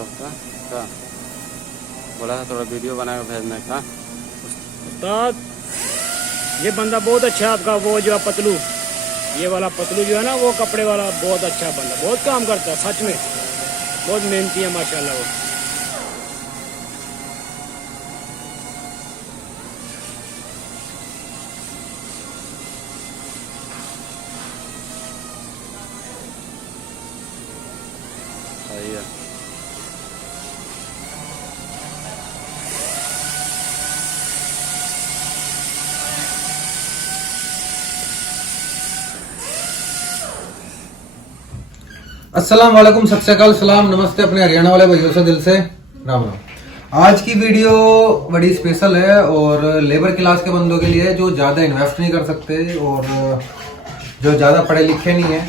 हफ्ता का बोला था थोड़ा वीडियो बना के भेजने का। उस्ताद ये बंदा बहुत अच्छा है आपका, वो जो है पतलू, ये वाला पतलू जो है ना, वो कपड़े वाला बहुत अच्छा बंदा, बहुत काम करता है सच में, बहुत मेहनती है माशाल्लाह वो। सही है। अस्सलाम वालेकुम, सत श्री अकाल, सलाम, नमस्ते अपने हरियाणा वाले भाइयों से दिल से राम राम। आज की वीडियो बड़ी स्पेशल है और लेबर क्लास के बंदों के लिए जो ज़्यादा इन्वेस्ट नहीं कर सकते और जो ज़्यादा पढ़े लिखे नहीं है,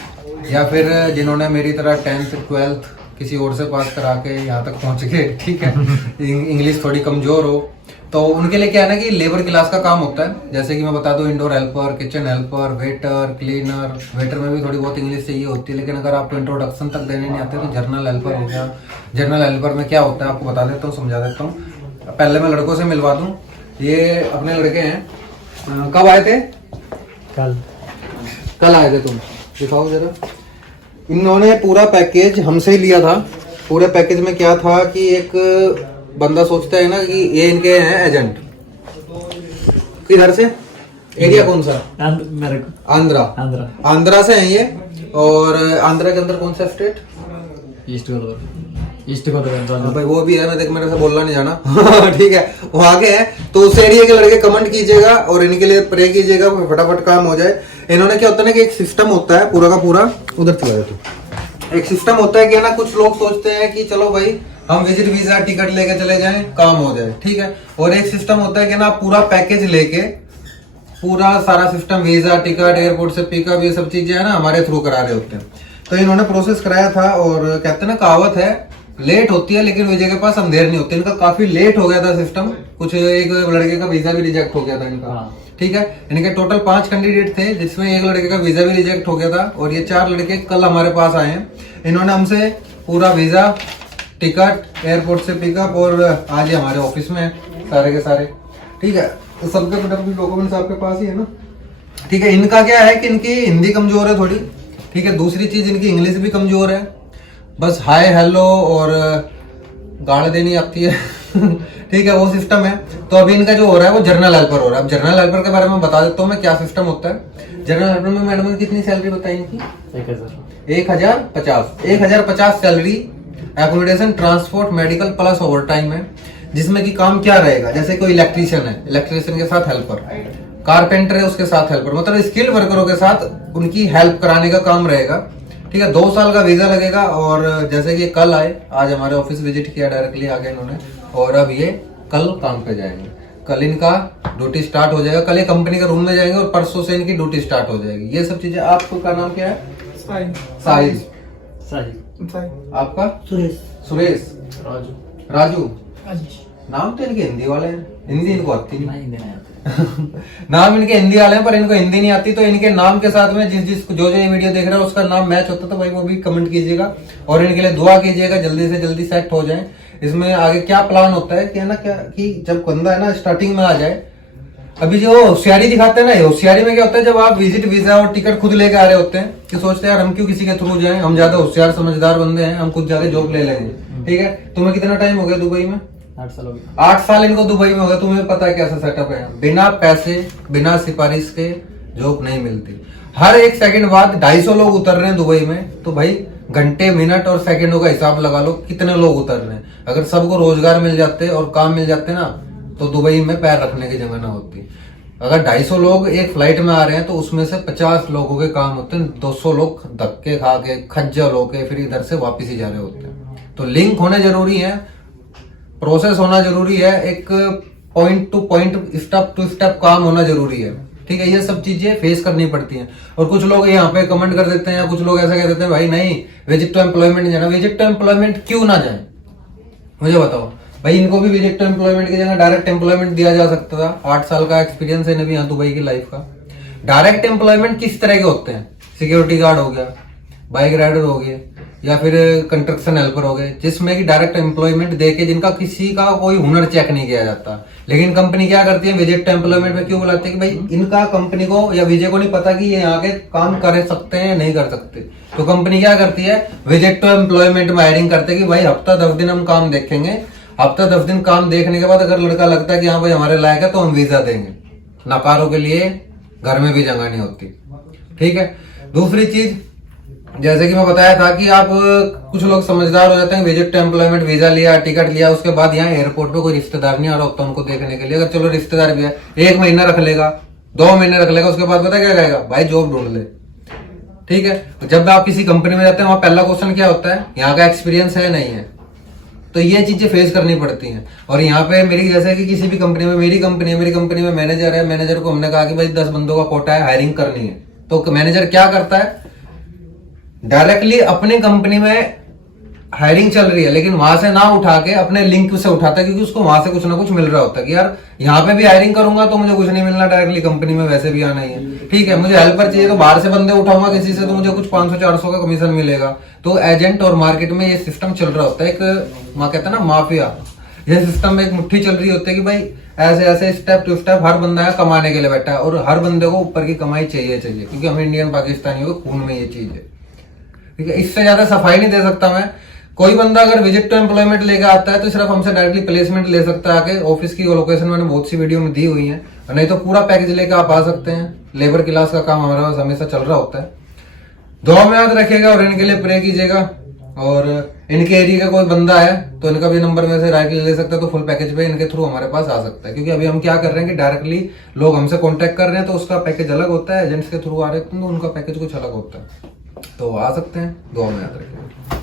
या फिर जिन्होंने मेरी तरह 10th 12th किसी और से पास करा के यहाँ तक पहुँच गए, ठीक है, इंग्लिश थोड़ी कमज़ोर हो, तो उनके लिए क्या है ना कि लेबर क्लास का काम होता है। जैसे कि मैं बता दूं, indoor helper, kitchen helper, waiter, cleaner. Waiter में भी थोड़ी बहुत इंग्लिश चाहिए होती है, लेकिन अगर आपको इंट्रोडक्शन तक देने नहीं आते तो जर्नल हेल्पर हो गया। जर्नल हेल्पर में क्या होता है आपको बता देता हूँ, समझा देता हूँ। पहले मैं लड़कों से मिलवा दूँ, ये अपने लड़के हैं। कब आए थे? कल आए थे तुम? दिखाओ जरा। इन्होंने पूरा पैकेज हमसे ही लिया था। पूरे पैकेज में क्या था कि एक बंदा सोचता है ना कि ये इनके हैं एजेंट। किधर से? एरिया कौन सा? आंध्रा। आंध्रा से हैं ये। और आंध्रा के अंदर कौन सा स्टेट? ईस्ट गोदावरी। भाई वो भी है, मैं देख मेरे से बोलना नहीं जाना। ठीक है, वो आगे है। तो उस एरिया के लड़के कमेंट कीजिएगा और इनके लिए प्रे कीजिएगा, फटाफट काम हो जाए। इन्होंने क्या होता है ना कि एक सिस्टम होता है पूरा का पूरा, उधर चला जाए तो एक सिस्टम होता है कि ना, कुछ लोग सोचते हैं कि चलो भाई हम विजिट वीजा टिकट लेके चले जाएं, काम हो जाए, ठीक है। और एक सिस्टम होता है कि ना, पूरा पैकेज लेके पूरा सारा सिस्टम, वीजा, टिकट, एयरपोर्ट से पिकअप, ये सब चीजें है ना हमारे थ्रू करा रहे होते हैं। तो इन्होंने प्रोसेस कराया था और कहते हैं ना, कहावत है, लेट होती है लेकिन विजय के पास अंधेर नहीं होती। इनका काफी लेट हो गया था सिस्टम, कुछ एक लड़के का वीजा भी रिजेक्ट हो गया था इनका, ठीक है। इनके टोटल 5 कैंडिडेट थे, जिसमें एक लड़के का वीजा भी रिजेक्ट हो गया था और ये 4 लड़के कल हमारे पास आए हैं। इन्होंने हमसे पूरा वीजा, टिकट, एयरपोर्ट से पिकअप और आज ही हमारे ऑफिस में सारे के सारे, ठीक है। तो सबके डॉक्यूमेंट्स आपके पास ही है ना, ठीक है। इनका क्या है कि इनकी हिंदी कमजोर है थोड़ी, ठीक है। दूसरी चीज, इनकी इंग्लिश भी कमजोर है, बस हाय हेलो और गाड़ देनी आती है। ठीक है, वो सिस्टम है। तो अभी इनका जो हो रहा है वो जर्नल हेल्पर हो रहा है। अब जर्नल हेल्पर के बारे में बता देता हूँ मैं, क्या सिस्टम होता है। जर्नल हेल्पर में मैडम ने कितनी सैलरी बताई इनकी? 1050 salary, accommodation, transport, medical plus over time है। जिसमें कि काम क्या रहेगा, जैसे कोई इलेक्ट्रीशियन है, इलेक्ट्रीशियन के साथ हेल्पर, कारपेंटर है उसके साथ हेल्पर, मतलब स्किल्ड वर्करों के साथ उनकी हेल्प कराने का काम रहेगा, ठीक है। 2 साल का वीजा लगेगा। और जैसे कि कल आए, आज हमारे ऑफिस विजिट किया, डायरेक्टली आ गए इन्होंने, और अब ये कल काम पे जाएंगे। कल इनका ड्यूटी स्टार्ट हो जाएगा, कल ये कंपनी का रूम में जाएंगे और परसों से इनकी ड्यूटी स्टार्ट हो जाएगी। ये सब चीजें। आपको का नाम क्या है? साहिल। आपका? सुरेश। राजू। नाम तो इनके हिंदी वाले हैं, हिंदी इनको आती नहीं। नाम इनके हिंदी वाले हैं पर इनको हिंदी नहीं आती, तो इनके नाम के साथ में जिस जो ये वीडियो देख रहा है उसका नाम मैच होता तो भाई वो भी कमेंट कीजिएगा और इनके लिए दुआ कीजिएगा, जल्दी से जल्दी सेट हो जाए। इसमें आगे क्या प्लान होता है कि ना, क्या कि जब बंदा है ना स्टार्टिंग में आ जाए, अभी जो होशियारी दिखाते हैं ना, होशियारी में क्या होता है, जब आप विजिट वीजा और टिकट खुद लेके आ रहे होते हैं कि सोचते हैं यार हम क्यों किसी के थ्रू जाएं, हम ज्यादा होशियार समझदार बंदे हैं, हम खुद ज्यादा जॉब ले लेंगे, ठीक है। तुम्हें कितना टाइम हो गया दुबई में? 8 साल हो गए। 8 साल इनको दुबई में हो गया। तुम्हें पता है कैसा सेटअप है, बिना पैसे, बिना सिफारिश के जॉब नहीं मिलती। हर एक सेकंड बाद 250 लोग उतर रहे हैं दुबई में, तो भाई घंटे, मिनट और सेकंडों का हिसाब लगा लो कितने लोग उतर रहे हैं। अगर सबको रोजगार मिल जाते और काम मिल जाते ना, तो दुबई में पैर रखने की जगह ना होती। अगर 250 लोग एक फ्लाइट में आ रहे हैं तो उसमें से 50 लोगों के काम होते हैं, 200 लोग धक्के खा के, खज्जल होके फिर इधर से वापिस ही जा रहे होते हैं। तो लिंक होने जरूरी है, प्रोसेस होना जरूरी है, एक point to point, step to step काम होना जरूरी है, ठीक है। ये सब चीजें फेस करनी पड़ती हैं। और कुछ लोग यहाँ पे कमेंट कर देते हैं, कुछ लोग ऐसा कह देते हैं भाई नहीं विजिट टू एम्प्लॉयमेंट जाना। विजिट टू एम्प्लॉयमेंट क्यों ना जाए, मुझे बताओ भाई। इनको भी विजिट टू एम्प्लॉयमेंट की जगह डायरेक्ट एम्प्लॉयमेंट दिया जा सकता था। 8 साल का एक्सपीरियंस है इन्हें भी यहाँ दुबई की लाइफ का। डायरेक्ट एम्प्लॉयमेंट किस तरह के होते हैं? सिक्योरिटी गार्ड हो गया, बाइक राइडर हो गए, या फिर कंस्ट्रक्शन हेल्पर हो गए, जिसमें कि डायरेक्ट एम्प्लॉयमेंट देके जिनका किसी का कोई हुनर चेक नहीं किया जाता। लेकिन कंपनी क्या करती है, विजिट एम्प्लॉयमेंट में क्यों बुलाती है कि भाई इनका कंपनी को या विजय को नहीं पता कि ये यहाँ के काम कर सकते हैं या नहीं कर सकते, तो कंपनी क्या करती है, विजिट टू एम्प्लॉयमेंट में हायरिंग करते कि भाई हफ्ता 10 दिन हम काम देखेंगे, हफ्ता 10 दिन काम देखने के बाद अगर लड़का लगता है कि हाँ भाई हमारे लायक है तो हम वीजा देंगे। नकारों के लिए घर में भी जगह नहीं होती। ठीक है। दूसरी चीज, जैसे कि मैं बताया था कि आप कुछ लोग समझदार हो जाते हैं, विजिट टू एम्प्लॉयमेंट वीजा लिया, टिकट लिया, उसके बाद यहाँ एयरपोर्ट पे कोई रिश्तेदार नहीं आ रहा होता उनको देखने के लिए। अगर चलो रिश्तेदार भी है, 1 महीना रख लेगा, 2 महीने रख लेगा, उसके बाद पता क्या कहेगा, भाई जॉब ढूंढ ले। ठीक है। तो जब आप किसी कंपनी में जाते हैं, वहां पहला क्वेश्चन क्या होता है, यहाँ का एक्सपीरियंस है नहीं है। तो ये चीजें फेस करनी पड़ती हैं। और यहाँ पे मेरी, जैसे कि किसी भी कंपनी में, मेरी कंपनी में मैनेजर है, मैनेजर को हमने कहा कि भाई 10 बंदों का कोटा है, हायरिंग करनी है, तो मैनेजर क्या करता है, डायरेक्टली अपनी कंपनी में हायरिंग चल रही है लेकिन वहां से ना उठा के अपने लिंक से उठाता है, क्योंकि उसको वहां से कुछ ना कुछ मिल रहा होता है कि यार यहाँ पे भी हायरिंग करूंगा तो मुझे कुछ नहीं मिलना, डायरेक्टली कंपनी में वैसे भी आना ही है। ठीक है, मुझे हेल्पर चाहिए तो बाहर से बंदे उठाऊंगा किसी से, तो मुझे कुछ 500-400 का कमीशन मिलेगा। तो एजेंट और मार्केट में ये सिस्टम चल रहा होता है, एक कहते हैं ना माफिया, ये सिस्टम में एक मुट्ठी चल रही होती है कि भाई ऐसे ऐसे स्टेप टू स्टेप हर बंदा है कमाने के लिए बैठा है, और हर बंदे को ऊपर की कमाई चाहिए, क्योंकि हम इंडियन पाकिस्तानियों के खून में ये चीज है। ठीक है, इससे ज्यादा सफाई नहीं दे सकता मैं। कोई बंदा अगर विजिट टू एम्प्लॉयमेंट लेकर आता है तो सिर्फ हमसे डायरेक्टली प्लेसमेंट ले सकता है आके, ऑफिस की लोकेशन मैंने बहुत सी वीडियो में दी हुई है, नहीं तो पूरा पैकेज लेकर आप आ सकते हैं। लेबर क्लास का काम हमारे पास हमेशा चल रहा होता है। दुआ में याद रखिएगा और इनके लिए प्रे कीजिएगा। और इनके एरिया का कोई बंदा है तो इनका भी नंबर में से डायरेक्टली ले सकता है, तो फुल पैकेज पे इनके थ्रू हमारे पास आ सकता है। क्योंकि अभी हम क्या कर रहे हैं कि डायरेक्टली लोग हमसे कांटेक्ट कर रहे हैं तो उसका पैकेज अलग होता है, एजेंट्स के थ्रू आ रहे हैं तो उनका पैकेज कुछ अलग होता है। तो आ सकते हैं, दुआ में याद रखिएगा।